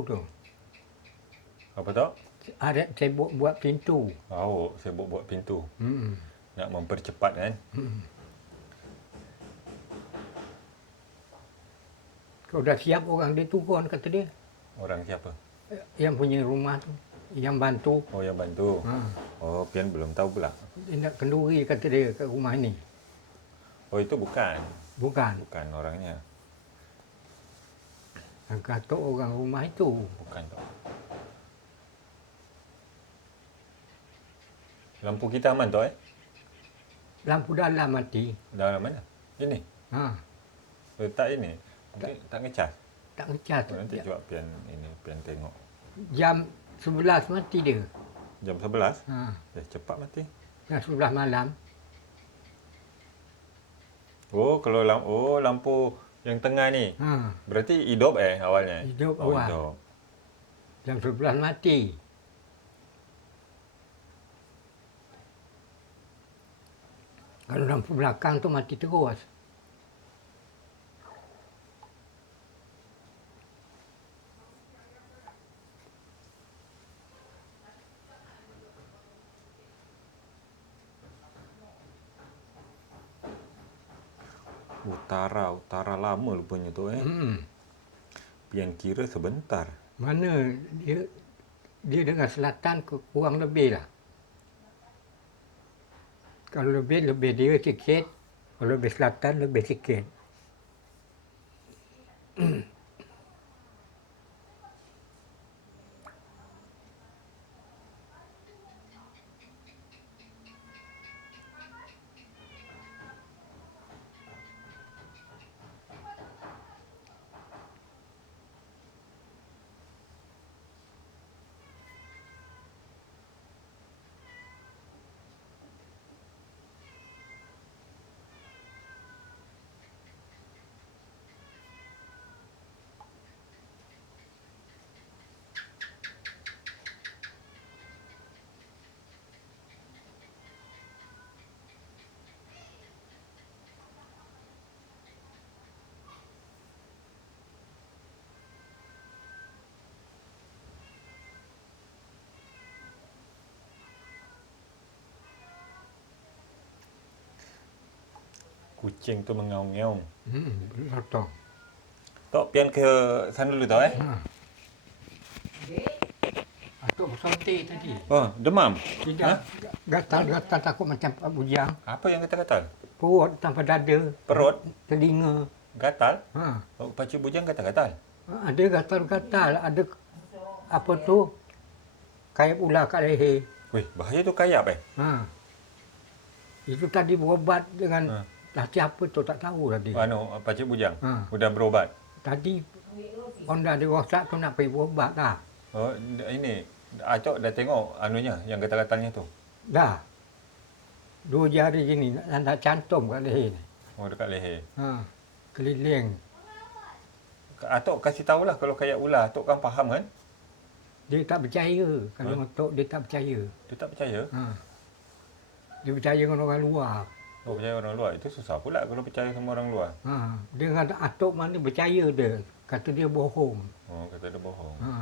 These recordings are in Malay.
tu. Apa tu? Ada saya buat pintu. Oh, saya buat pintu. Hmm. Nak mempercepat kan? Kalau dah siap orang dia turun kata dia. Orang siapa? Yang punya rumah tu. Yang bantu. Oh, yang bantu. Ha. Oh, Pian belum tahu pula. Dia nak kenduri kata dia kat rumah ni. Oh, itu bukan. Bukan. Bukan orangnya. Kata orang rumah itu. Bukan tu. Lampu kita aman tu Lampu dalam mati. Dalam mana? Ini? Ha. Letak ini? Mungkin tak ngecas. Tak ngecas. Oh, nanti cuba Pian tengok. Jam 11 mati dia. Jam 11? Ha. Cepat mati. Jam 11 malam. Oh, kalau lampu yang tengah ni. Ha. Berarti hidup awalnya? Hidup Oh, awal. hidup. Jam 11 mati. Kalau lampu belakang tu mati terus. Utara lama rupanya tu Pian kira sebentar. Mana dia dengan selatan kurang lebih lah. Kalau lebih dia sikit. Kalau lebih selatan lebih sikit. Kucing tu mengaung-ngaung. Betul. Tok, Pian ke sana dulu tau Ha. Atuk bersontik tadi. Oh, demam? Tidak. Gatal-gatal takut macam Pak Bujang. Apa yang gatal-gatal? Perut tanpa dada. Perut? Telinga. Gatal? Ha. Oh, Pakcik Bujang gatal-gatal? Ada gatal-gatal. Ada apa tu? Kayak ular kat leher. Weh, bahaya tu kayap Ha. Itu tadi berobat dengan Ha. latih apa tu tak tahu tadi. Pakcik Bujang? Ha. Sudah berobat? Tadi orang dah rosak tu nak pergi berobat dah. Oh, ini Acok dah tengok yang gatal-gatalnya tu? Dah. 2 jari gini nak cantum kat leher ni. Oh, dekat leher. Ha. Keliling. Atok kasih tahulah kalau kayak ular. Atok kan faham kan? Dia tak percaya. Kalau untuk dia tak percaya. Dia tak percaya? Ha. Dia percaya dengan orang luar. Oh, percaya orang luar. Itu susah pula kalau percaya sama orang luar. Ha. Dia dengan atuk mana percaya dia. Kata dia bohong. Oh, kata dia bohong. Ha.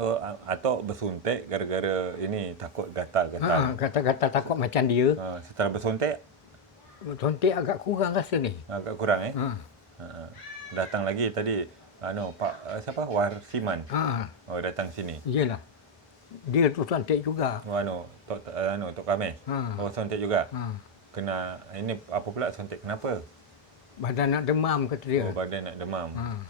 Oh, Atok bersuntik gara-gara ini takut gatal-gatal. Ha. Kata-kata takut macam dia. Setelah bersuntik, Tontik agak kurang rasa ni. agak kurang Ha. Datang lagi tadi Pak siapa? Warsiman. Ha. Oh, datang sini. Iyalah. Dia tu tontik juga. Oh, Tok Kamis. Ha. Oh, suntik juga. Ha. Kena ini apa pula suntik kenapa? Badan nak demam kata dia. Oh, badan nak demam. Ha.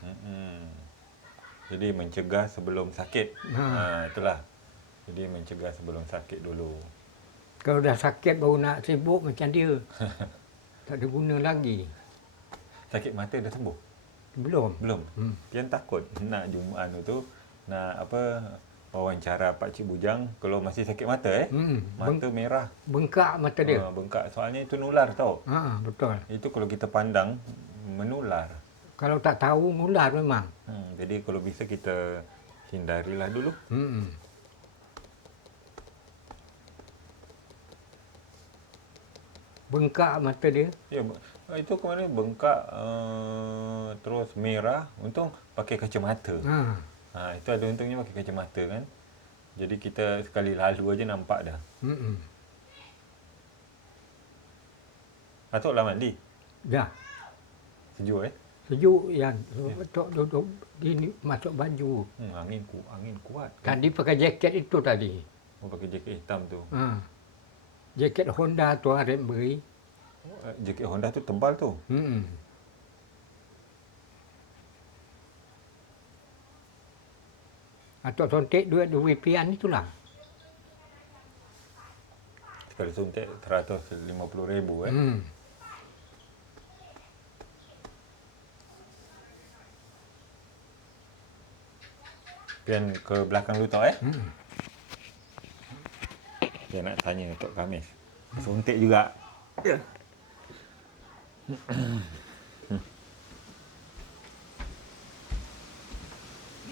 Jadi mencegah sebelum sakit. Ha. Itulah. Jadi mencegah sebelum sakit dulu. Kalau dah sakit baru nak sibuk macam dia. Tak ada guna lagi. Sakit mata dah sembuh? Belum. Belum. Pian takut nak nak wawancara Pakcik Bujang kalau masih sakit mata mata merah. Bengkak mata dia. Bengkak. Soalnya itu nular tau. Ha, betul. Itu kalau kita pandang menular. Kalau tak tahu nular memang. Jadi kalau bisa kita hindarilah dulu. Bengkak mata dia. Ya, Itu ke mana? Bengkak, terus merah. Untung pakai kacamata. Itu ada untungnya pakai kacamata kan. Jadi kita sekali lalu aja nampak dah. Atuk lah mandi. Dah. Sejuk Sejuk yang betul duduk gini masuk baju. Angin kuat. Tadi pakai jaket itu tadi. Oh, pakai jaket hitam tu. Jaket Honda tu Arif beri. Jaket Honda tu tebal tu. Atau sontek duit pian itulah. Sekali suntik 150,000 Pian ke belakang lu tau Dia nak tanya Tok Khamis. Suntik juga. Ya.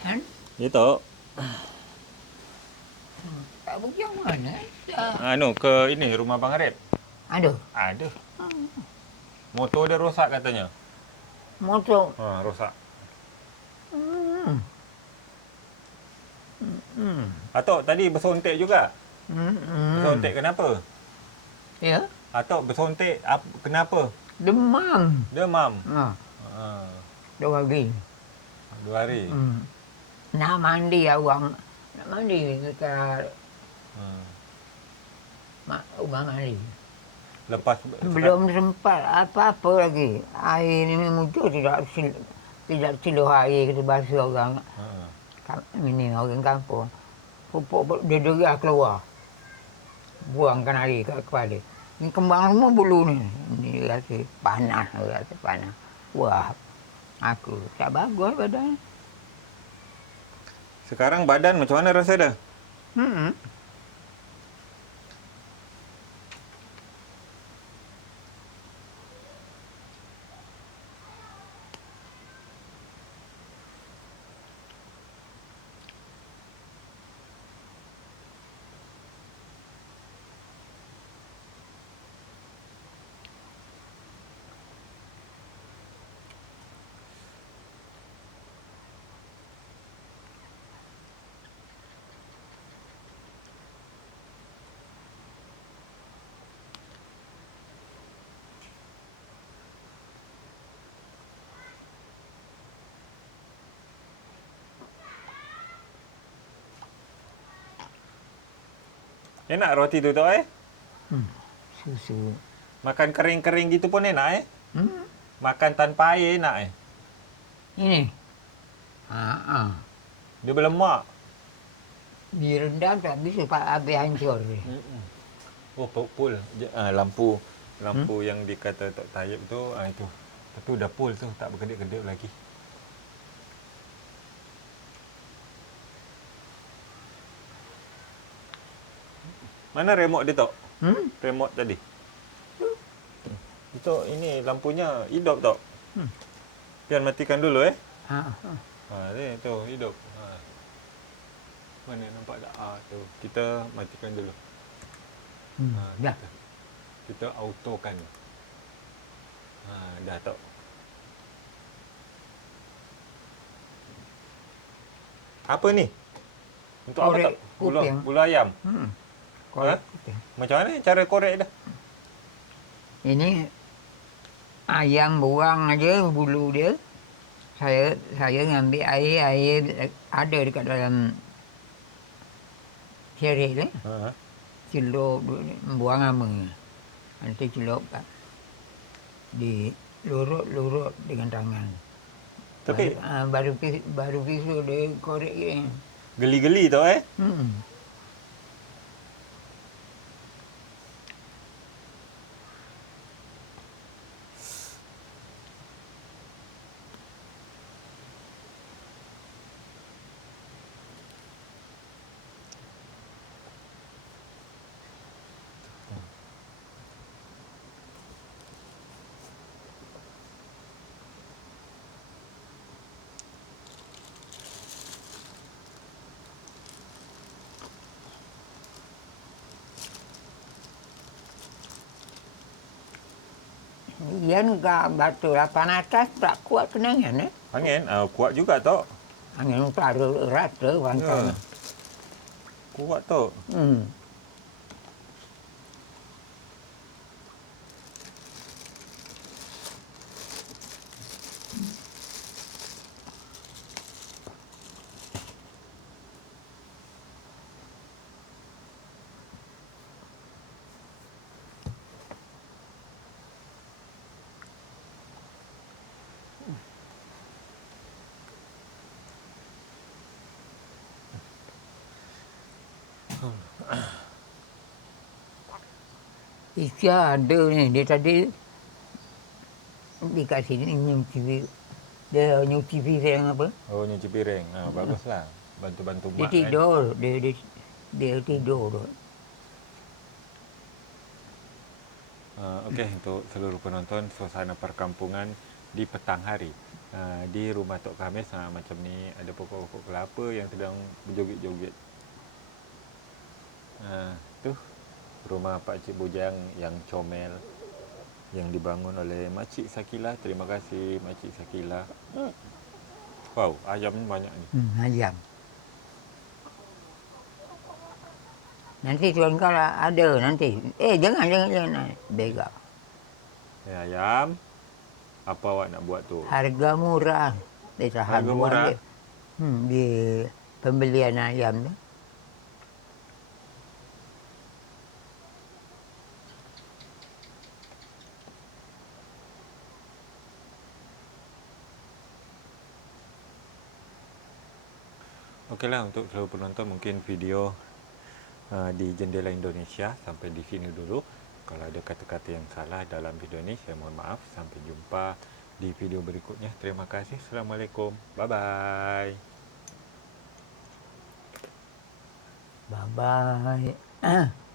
Kan? Ya Tok. Tak bujang mana? Ke ini rumah Bang Arif. Aduh. Ada. Motor dia rosak katanya. Motor. Rosak. Hmm. Atok tadi bersontek juga. Bersontek kenapa? Ya. Atok bersontek kenapa? Demam. Demam. Ha. 2 hari. 2 hari. Nak mandi awang. Nak mandi dekat rumah mandi. Lepas Belum sempat apa-apa lagi. Air ni muncul tidak siluh air kita basuh orang. Ini orang kampung. Pupuk dia derah keluar. Buangkan air kat kepala. Ni kembang semua bulu ni. Ni rasa panas. Wah, aku tak bagus badan. sekarang badan macam mana rasa dah? Enak roti tu Tok Susu. Makan kering-kering gitu pun enak Makan tanpa air enak Ini. Dia berlemak. Direndam tak bisa Pak habis hancur. Oh, pul. Lampu yang dikata Tok Tayyib tu, itu. Tapi dah pul tu, tak berkedip-kedip lagi. Mana remote dia Tok? Remote tadi. Tok, ini lampunya hidup Tok. Pian matikan dulu ni tu hidup. Mana nampak tak? Tu. Kita matikan dulu. Dah. Kita autokan. Dah Tok. Apa ni? Untuk Korek apa Tok? kuping. Bulu ayam. Korek kuping. Macam mana cara korek dah? Ini ayam buang aja bulu dia. Saya ngambil air ada dekat dalam cerik ni. Celup buang ama. Nanti celup di lurut dengan tangan. Tapi baru pisau dia korek ni. geli-geli tau Yang batu lapan atas tak kuat kenangan Angin kuat juga tok. Angin utara rata pantainya. Kuat tok. Isya ada ni, dia tadi dikasih ni nyuci. Dia nyuci piring apa? Oh, nyuci piring. Baguslah. Bantu-bantu Dia mak tidur, dia tidur tu. Okey, untuk seluruh penonton, suasana perkampungan di petang hari. Di rumah Tok Khamis macam ni, ada pokok-pokok kelapa yang sedang berjoget-joget. Tu rumah Pak Cik Bujang yang comel yang dibangun oleh Makcik Sakila. Terima kasih Makcik Sakila. Wow, ayam ni banyak ni. Ayam. Nanti tuan kau ada nanti. Jangan. Bega. Ayam. Apa awak nak buat tu? Harga murah. Dia Harga murah? dia. Di pembelian ayam tu. Okeylah, untuk seluruh penonton mungkin video di Jendela Indonesia sampai di sini dulu. Kalau ada kata-kata yang salah dalam video ini, saya mohon maaf. Sampai jumpa di video berikutnya. Terima kasih. Assalamualaikum. Bye-bye. Bye-bye.